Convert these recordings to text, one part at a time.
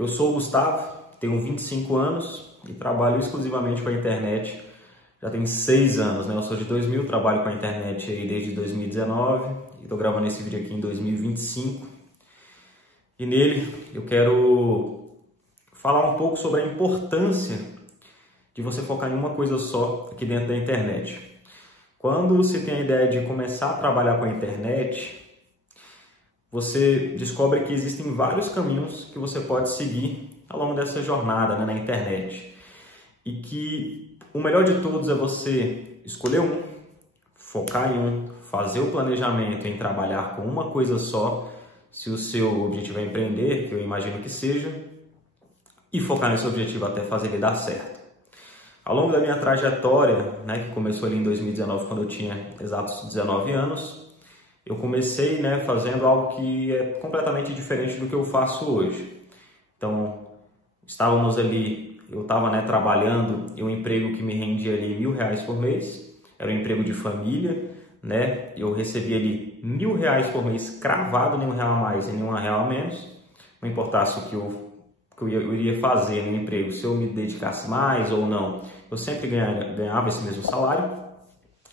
Eu sou o Gustavo, tenho 25 anos e trabalho exclusivamente com a internet. Já tem 6 anos, né? Eu sou de 2000, trabalho com a internet aí desde 2019 e estou gravando esse vídeo aqui em 2025. E nele eu quero falar um pouco sobre a importância de você focar em uma coisa só aqui dentro da internet. Quando você tem a ideia de começar a trabalhar com a internet, você descobre que existem vários caminhos que você pode seguir ao longo dessa jornada, né, na internet. E que o melhor de todos é você escolher um, focar em um, fazer o planejamento em trabalhar com uma coisa só, se o seu objetivo é empreender, que eu imagino que seja, e focar nesse objetivo até fazer ele dar certo. Ao longo da minha trajetória, né, que começou ali em 2019, quando eu tinha exatos 19 anos, eu comecei, né, fazendo algo que é completamente diferente do que eu faço hoje. Então, estávamos ali, eu estava, né, trabalhando em um emprego que me rendia ali R$1.000 por mês, era um emprego de família, né, eu recebia ali R$1.000 por mês cravado, nenhum real a mais e nenhum real a menos, não importasse o que eu iria fazer no emprego, se eu me dedicasse mais ou não, eu sempre ganhava esse mesmo salário.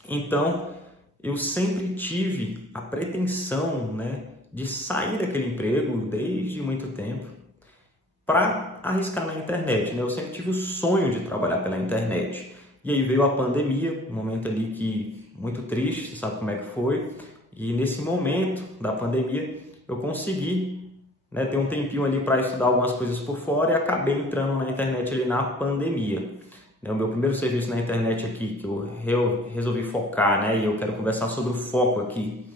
Então, eu sempre tive a pretensão, né, de sair daquele emprego desde muito tempo para arriscar na internet, né? Eu sempre tive o sonho de trabalhar pela internet. E aí veio a pandemia, um momento ali que muito triste, você sabe como é que foi. E nesse momento da pandemia, eu consegui, né, ter um tempinho ali para estudar algumas coisas por fora e acabei entrando na internet ali na pandemia. O meu primeiro serviço na internet aqui, que eu resolvi focar, né, e eu quero conversar sobre o foco aqui,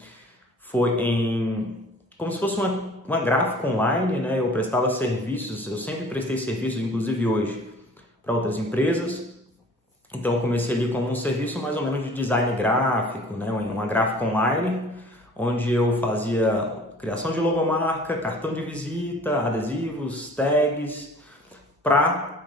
foi em, como se fosse uma gráfica online, né, eu prestava serviços, eu sempre prestei serviços, inclusive hoje, para outras empresas. Então eu comecei ali como um serviço mais ou menos de design gráfico, né, uma gráfica online, onde eu fazia criação de logomarca, cartão de visita, adesivos, tags, para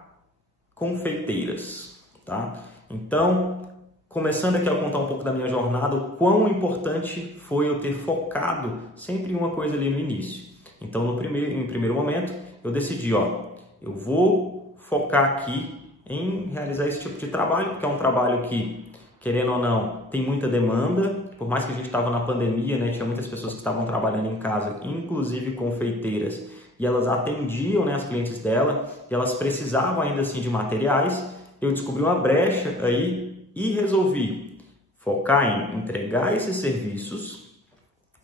confeiteiras, tá? Então, começando aqui a contar um pouco da minha jornada, o quão importante foi eu ter focado sempre em uma coisa ali no início. Então, em primeiro momento, eu decidi, ó, eu vou focar aqui em realizar esse tipo de trabalho, porque é um trabalho que, querendo ou não, tem muita demanda. Por mais que a gente estava na pandemia, né, tinha muitas pessoas que estavam trabalhando em casa, inclusive confeiteiras, e elas atendiam, né, as clientes dela, e elas precisavam ainda assim de materiais. Eu descobri uma brecha aí e resolvi focar em entregar esses serviços,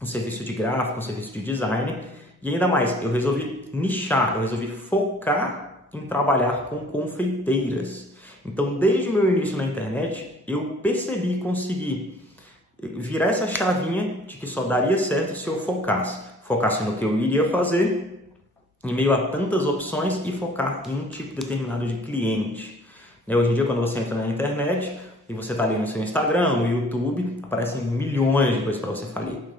um serviço de gráfico, um serviço de design, e ainda mais, eu resolvi nichar, eu resolvi focar em trabalhar com confeiteiras. Então, desde o meu início na internet, eu percebi e consegui virar essa chavinha de que só daria certo se eu focasse no que eu iria fazer, em meio a tantas opções, e focar em um tipo determinado de cliente. Hoje em dia, quando você entra na internet e você está ali no seu Instagram, no YouTube, aparecem milhões de coisas para você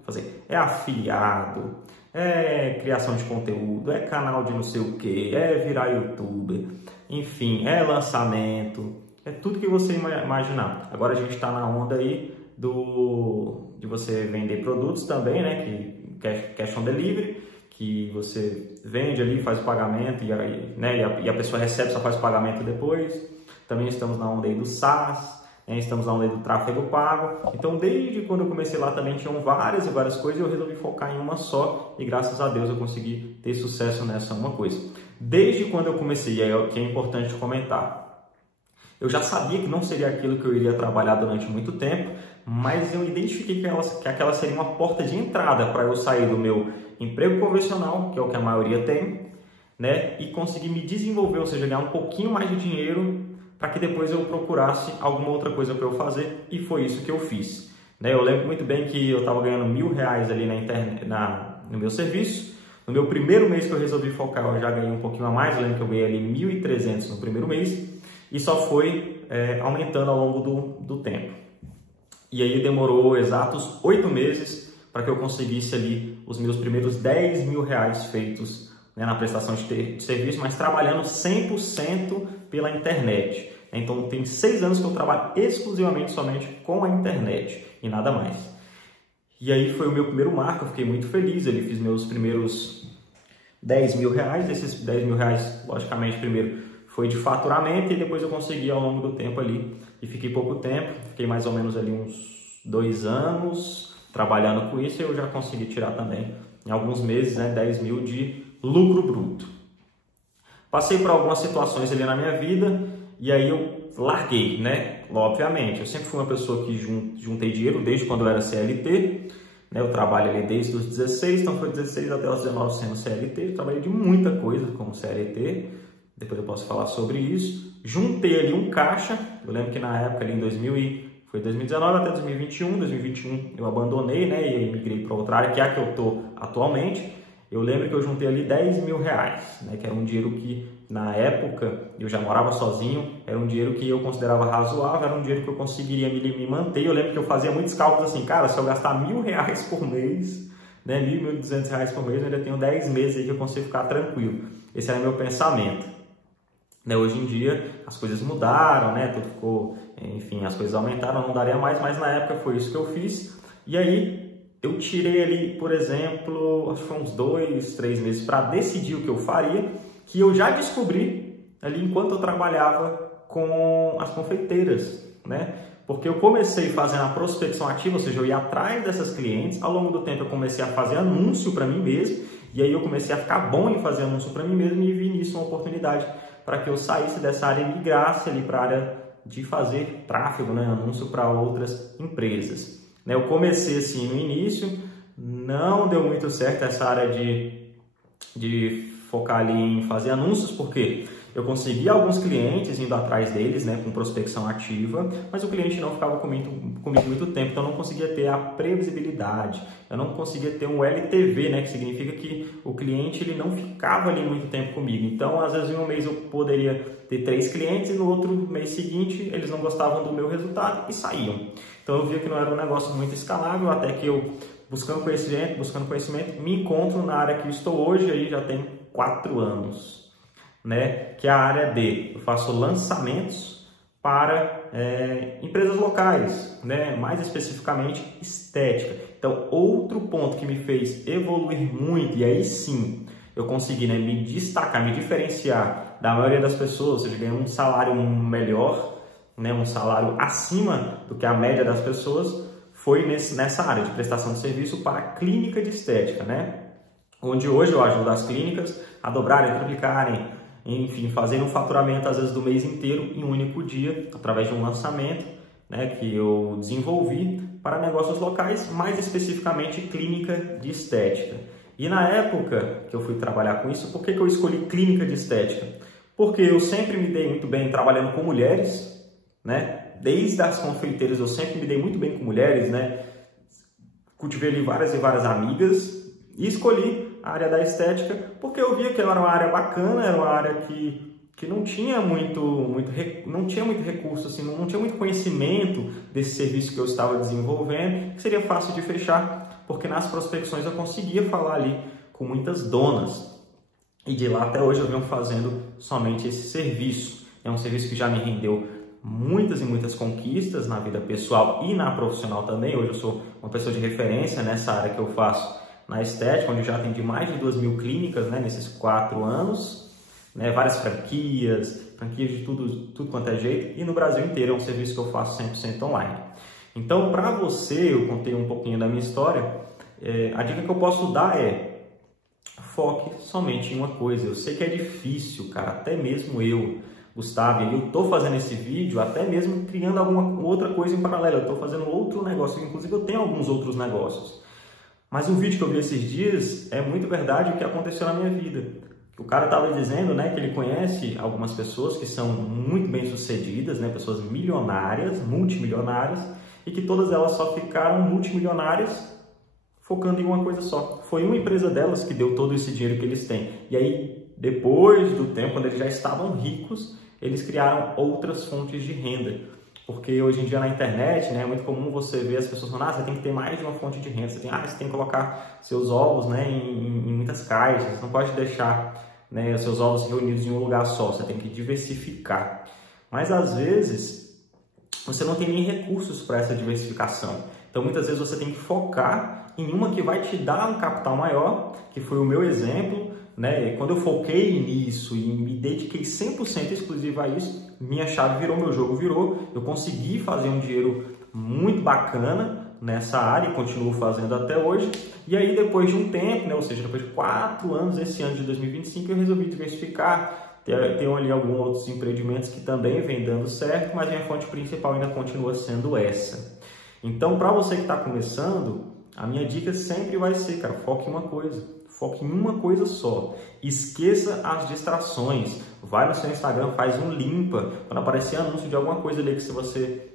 fazer. É afiliado, é criação de conteúdo, é canal de não sei o que, é virar youtuber, enfim, é lançamento, é tudo que você imaginar. Agora a gente está na onda aí de você vender produtos também, né, que cash on delivery, que você vende ali, faz o pagamento e a pessoa recebe, só faz o pagamento depois. Também estamos na onda aí do SaaS, né? Estamos na onda aí do tráfego pago. Então, desde quando eu comecei lá também tinham várias coisas, e eu resolvi focar em uma só, e graças a Deus eu consegui ter sucesso nessa uma coisa. Desde quando eu comecei, e aí é o que é importante comentar, eu já sabia que não seria aquilo que eu iria trabalhar durante muito tempo, mas eu identifiquei que aquela seria uma porta de entrada para eu sair do meu emprego convencional, que é o que a maioria tem, né, e conseguir me desenvolver, ou seja, ganhar um pouquinho mais de dinheiro para que depois eu procurasse alguma outra coisa para eu fazer, e foi isso que eu fiz. Eu lembro muito bem que eu estava ganhando R$1.000 ali na internet, no meu serviço. No meu primeiro mês que eu resolvi focar, eu já ganhei um pouquinho a mais, eu lembro que eu ganhei ali R$1.300 no primeiro mês, e só foi aumentando ao longo do tempo. E aí demorou exatos 8 meses para que eu conseguisse ali os meus primeiros R$10.000 feitos, né, na prestação de serviço, mas trabalhando 100% pela internet. Então tem 6 anos que eu trabalho exclusivamente somente com a internet e nada mais. E aí foi o meu primeiro marco, eu fiquei muito feliz, fiz meus primeiros R$10.000. Esses R$10.000, logicamente, primeiro foi de faturamento e depois eu consegui ao longo do tempo ali. E fiquei pouco tempo, fiquei mais ou menos ali uns 2 anos trabalhando com isso e eu já consegui tirar também, em alguns meses, né, 10 mil de lucro bruto. Passei por algumas situações ali na minha vida e aí eu larguei, né? Obviamente, eu sempre fui uma pessoa que juntei dinheiro desde quando eu era CLT, né? Eu trabalho ali desde os 16, então foi 16 até os 19 sendo CLT, eu trabalhei de muita coisa como CLT, depois eu posso falar sobre isso. Juntei ali um caixa, eu lembro que na época ali foi 2019 até 2021, 2021 eu abandonei, né, e migrei para outra área, que é a que eu estou atualmente. Eu lembro que eu juntei ali R$10.000, né, que era um dinheiro que na época eu já morava sozinho, era um dinheiro que eu considerava razoável, era um dinheiro que eu conseguiria me manter. Eu lembro que eu fazia muitos cálculos assim, cara, se eu gastar R$1.000 por mês, né, R$1.000, R$1.200 por mês, eu ainda tenho 10 meses aí que eu consigo ficar tranquilo. Esse era meu pensamento. Né, hoje em dia as coisas mudaram, né, tudo ficou, enfim, as coisas aumentaram, não daria mais, mas na época foi isso que eu fiz. E aí eu tirei ali, por exemplo, acho que foi uns 2, 3 meses para decidir o que eu faria, que eu já descobri ali enquanto eu trabalhava com as confeiteiras, né? Porque eu comecei fazendo a prospecção ativa, ou seja, eu ia atrás dessas clientes. Ao longo do tempo eu comecei a fazer anúncio para mim mesmo, e aí eu comecei a ficar bom em fazer anúncio para mim mesmo e vi nisso uma oportunidade para que eu saísse dessa área e migrasse ali para a área de fazer tráfego, né, anúncio para outras empresas. Né, eu comecei assim no início, não deu muito certo essa área de focar ali em fazer anúncios, porque eu consegui alguns clientes indo atrás deles, né, com prospecção ativa, mas o cliente não ficava comigo muito tempo, então eu não conseguia ter a previsibilidade, eu não conseguia ter um LTV, né, que significa que o cliente ele não ficava ali muito tempo comigo. Então, às vezes em um mês eu poderia ter 3 clientes e no outro mês seguinte eles não gostavam do meu resultado e saíam. Então eu via que não era um negócio muito escalável, até que eu, buscando conhecimento, me encontro na área que eu estou hoje, aí já tem 4 anos. Né, que é a área eu faço lançamentos para empresas locais, né, mais especificamente estética. Então, outro ponto que me fez evoluir muito, e aí sim eu consegui, né, me destacar, me diferenciar da maioria das pessoas, ou seja, ganhar um salário melhor, né, um salário acima do que a média das pessoas, foi nessa área de prestação de serviço para a clínica de estética, né, onde hoje eu ajudo as clínicas a dobrarem, triplicarem, enfim, fazendo um faturamento às vezes do mês inteiro em um único dia, através de um lançamento, né, que eu desenvolvi para negócios locais, mais especificamente clínica de estética. E na época que eu fui trabalhar com isso, por que eu escolhi clínica de estética? Porque eu sempre me dei muito bem trabalhando com mulheres, né? Desde as confeiteiras eu sempre me dei muito bem com mulheres, né? Cultivei ali várias e várias amigas e escolhi a área da estética, porque eu via que era uma área bacana, era uma área que não tinha não tinha muito recurso, assim, não tinha muito conhecimento desse serviço que eu estava desenvolvendo, que seria fácil de fechar, porque nas prospecções eu conseguia falar ali com muitas donas. E de lá até hoje eu venho fazendo somente esse serviço. É um serviço que já me rendeu muitas e muitas conquistas na vida pessoal e na profissional também. Hoje eu sou uma pessoa de referência nessa área que eu faço, na estética, onde eu já atendi mais de 2.000 clínicas, né, nesses 4 anos, né, várias franquias de tudo quanto é jeito, e no Brasil inteiro é um serviço que eu faço 100% online. Então, para você, eu contei um pouquinho da minha história, a dica que eu posso dar é: foque somente em uma coisa. Eu sei que é difícil, cara, até mesmo eu, Gustavo, eu estou fazendo esse vídeo, até mesmo criando alguma outra coisa em paralelo, eu estou fazendo outro negócio, inclusive eu tenho alguns outros negócios. Mas um vídeo que eu vi esses dias é muito verdade o que aconteceu na minha vida. O cara estava dizendo, né, que ele conhece algumas pessoas que são muito bem sucedidas, né, pessoas milionárias, multimilionárias, e que todas elas só ficaram multimilionárias focando em uma coisa só. Foi uma empresa delas que deu todo esse dinheiro que eles têm. E aí, depois do tempo, quando eles já estavam ricos, eles criaram outras fontes de renda. Porque hoje em dia na internet, né, é muito comum você ver as pessoas falando: você tem que ter mais de uma fonte de renda, você tem que colocar seus ovos, né, em muitas caixas, você não pode deixar, né, os seus ovos reunidos em um lugar só, você tem que diversificar. Mas às vezes você não tem nem recursos para essa diversificação. Então muitas vezes você tem que focar em uma que vai te dar um capital maior, que foi o meu exemplo. né? E quando eu foquei nisso e me dediquei 100% exclusivo a isso, minha chave virou, meu jogo virou, eu consegui fazer um dinheiro muito bacana nessa área e continuo fazendo até hoje. E aí depois de um tempo, né, ou seja, depois de 4 anos, esse ano de 2025, eu resolvi diversificar, ter ali alguns outros empreendimentos que também vem dando certo, mas minha fonte principal ainda continua sendo essa. Então, para você que está começando, a minha dica sempre vai ser, cara, foque em uma coisa. Foque em uma coisa só. Esqueça as distrações. Vai no seu Instagram, faz um limpa. Quando aparecer anúncio de alguma coisa ali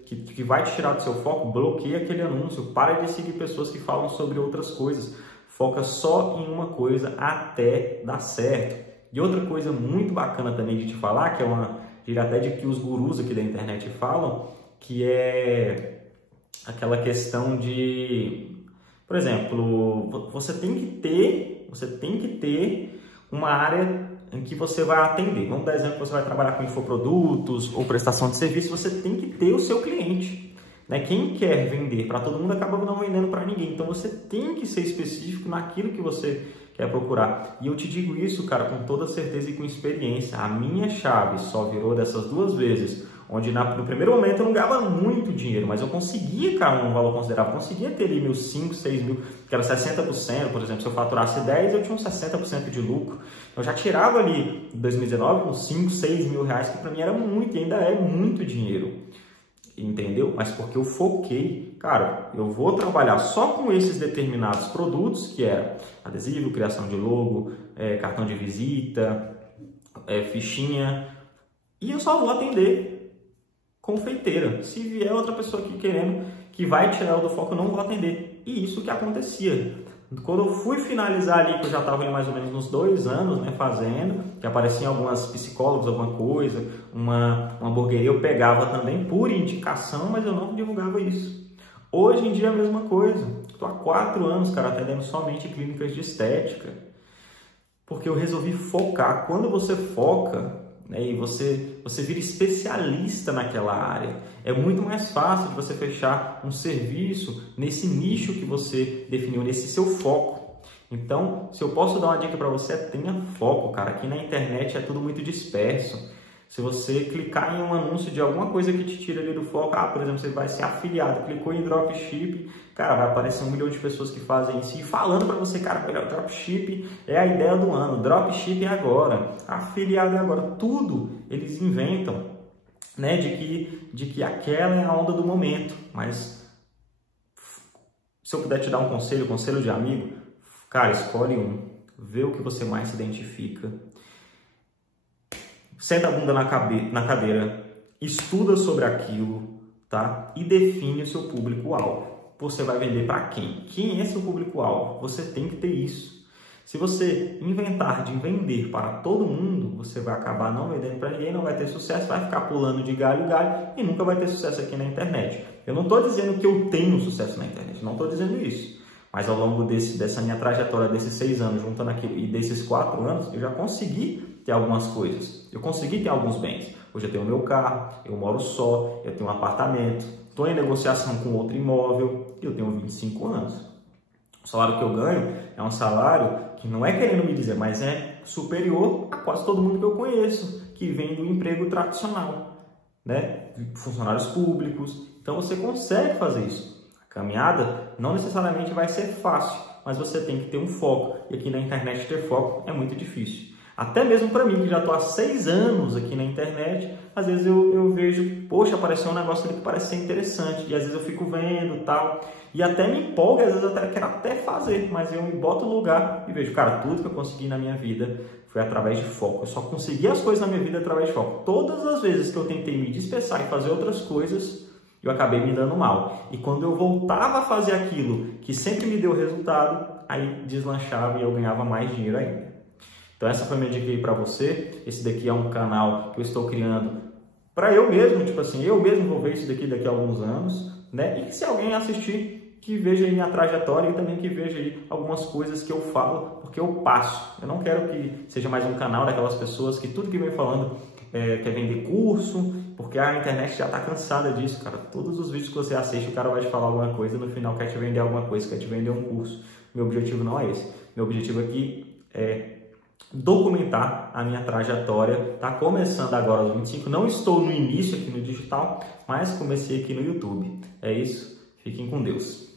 que vai te tirar do seu foco, bloqueia aquele anúncio. Para de seguir pessoas que falam sobre outras coisas. Foca só em uma coisa até dar certo. E outra coisa muito bacana também de te falar, que é uma gíria até de que os gurus aqui da internet falam, que é aquela questão de, por exemplo, você tem que ter uma área em que você vai atender. Vamos dar exemplo, você vai trabalhar com infoprodutos ou prestação de serviço, você tem que ter o seu cliente. Né? Quem quer vender para todo mundo acaba não vendendo para ninguém. Então você tem que ser específico naquilo que você quer procurar. E eu te digo isso, cara, com toda certeza e com experiência. A minha chave só virou dessas 2 vezes, onde no primeiro momento eu não ganhava muito dinheiro, mas eu conseguia, cara, um valor considerável, conseguia ter ali meus 5, 6 mil, que era 60%, por exemplo, se eu faturasse 10, eu tinha uns 60% de lucro. Eu já tirava ali, em 2019, uns 5, 6 mil reais, que para mim era muito, e ainda é muito dinheiro. Entendeu? Mas porque eu foquei, cara, eu vou trabalhar só com esses determinados produtos, que é adesivo, criação de logo, cartão de visita, fichinha, e eu só vou atender confeiteira. Se vier outra pessoa aqui querendo, que vai tirar eu do foco, eu não vou atender. E isso que acontecia. Quando eu fui finalizar ali, que eu já estava mais ou menos uns 2 anos, né, fazendo, que apareciam algumas psicólogos, alguma coisa, uma hamburgueria, eu pegava também por indicação, mas eu não divulgava isso. Hoje em dia é a mesma coisa. Estou há 4 anos, cara, atendendo somente clínicas de estética, porque eu resolvi focar. Quando você foca, né, e você vira especialista naquela área, é muito mais fácil de você fechar um serviço nesse nicho que você definiu, nesse seu foco. Então, se eu posso dar uma dica para você, tenha foco, cara. Aqui na internet é tudo muito disperso. Se você clicar em um anúncio de alguma coisa que te tira ali do foco, por exemplo, você vai ser afiliado, clicou em dropship, cara, vai aparecer 1 milhão de pessoas que fazem isso e falando para você, cara, dropship é a ideia do ano, dropship é agora, afiliado é agora, tudo eles inventam, né, de que aquela é a onda do momento. Mas se eu puder te dar um conselho de amigo, cara, escolhe um, vê o que você mais se identifica. Senta a bunda na cadeira, estuda sobre aquilo, tá? E define o seu público-alvo. Você vai vender para quem? Quem é seu público-alvo? Você tem que ter isso. Se você inventar de vender para todo mundo, você vai acabar não vendendo para ninguém, não vai ter sucesso, vai ficar pulando de galho em galho e nunca vai ter sucesso aqui na internet. Eu não estou dizendo que eu tenho sucesso na internet, não estou dizendo isso. Mas ao longo dessa minha trajetória, desses 6 anos, juntando aquilo, e desses 4 anos, eu já consegui ter algumas coisas. Eu consegui ter alguns bens. Hoje eu tenho o meu carro, eu moro só, eu tenho um apartamento, estou em negociação com outro imóvel e eu tenho 25 anos. O salário que eu ganho é um salário que não é querendo me dizer, mas é superior a quase todo mundo que eu conheço, que vem do emprego tradicional, né? Funcionários públicos. Então você consegue fazer isso. Caminhada não necessariamente vai ser fácil, mas você tem que ter um foco. E aqui na internet ter foco é muito difícil. Até mesmo para mim, que já estou há 6 anos aqui na internet, às vezes eu vejo, poxa, apareceu um negócio ali que parece ser interessante. E às vezes eu fico vendo e tal. E até me empolga, às vezes eu quero até fazer, mas eu me boto no lugar e vejo, cara, tudo que eu consegui na minha vida foi através de foco. Eu só consegui as coisas na minha vida através de foco. Todas as vezes que eu tentei me dispersar e fazer outras coisas, eu acabei me dando mal. E quando eu voltava a fazer aquilo que sempre me deu resultado, aí deslanchava e eu ganhava mais dinheiro ainda. Então essa foi a minha dica aí para você. Esse daqui é um canal que eu estou criando para eu mesmo, tipo assim, eu mesmo vou ver isso daqui a alguns anos, né? E que se alguém assistir, que veja aí minha trajetória e também que veja aí algumas coisas que eu falo, porque eu passo. Eu não quero que seja mais um canal daquelas pessoas que tudo que vem falando quer vender curso, porque a internet já está cansada disso, cara. Todos os vídeos que você assiste, o cara vai te falar alguma coisa, no final quer te vender alguma coisa, quer te vender um curso. Meu objetivo não é esse. Meu objetivo aqui é documentar a minha trajetória. Está começando agora aos 25, não estou no início aqui no digital, mas comecei aqui no YouTube. É isso, fiquem com Deus.